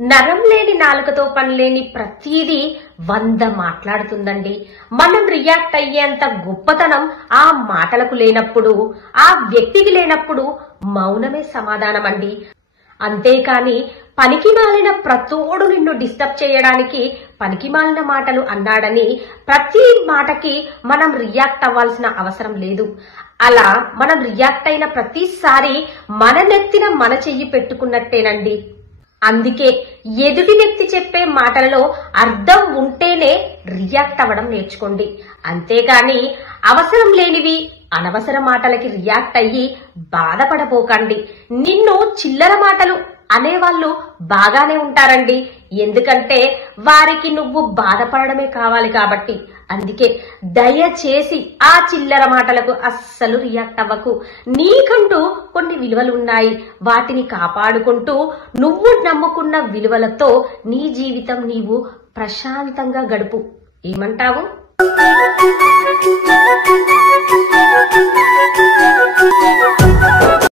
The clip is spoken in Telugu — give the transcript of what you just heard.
నరం లేని నాలుకతో పనిలేని ప్రతిదీ 100 మాట్లాడుతుందండి. మనం రియాక్ట్ అయ్యేంత గొప్పతనం ఆ మాటలకు లేనప్పుడు, ఆ వ్యక్తికి లేనప్పుడు మౌనమే సమాధానం అండి. అంతేకాని పనికిమాలిన ప్రతోడు నిన్ను డిస్టర్బ్ చేయడానికి పనికిమాలిన మాటలు అన్నాడని ప్రతి మాటకి మనం రియాక్ట్ అవ్వాల్సిన అవసరం లేదు. అలా మనం రియాక్ట్ అయిన ప్రతిసారి మన నెత్తిన మన చెయ్యి పెట్టుకున్నట్టేనండి. అందుకే ఎదుటి వ్యక్తి చెప్పే మాటలలో అర్థం ఉంటేనే రియాక్ట్ అవ్వడం నేర్చుకోండి. అంతేకాని అవసరం లేనివి అనవసర మాటలకి రియాక్ట్ అయ్యి బాధపడపోకండి. నిన్ను చిల్లర మాటలు అనేవాళ్ళు బాగానే ఉంటారండి. ఎందుకంటే వారికి నువ్వు బాధపడడమే కావాలి కాబట్టి. అందుకే దయచేసి ఆ చిల్లర మాటలకు అస్సలు రియాక్ట్ అవ్వకు. నీకంటూ కొన్ని విలువలు ఉన్నాయి. వాటిని కాపాడుకుంటూ నువ్వు నమ్ముకున్న విలువలతో నీ జీవితం నీవు ప్రశాంతంగా గడుపు. ఏమంటావు?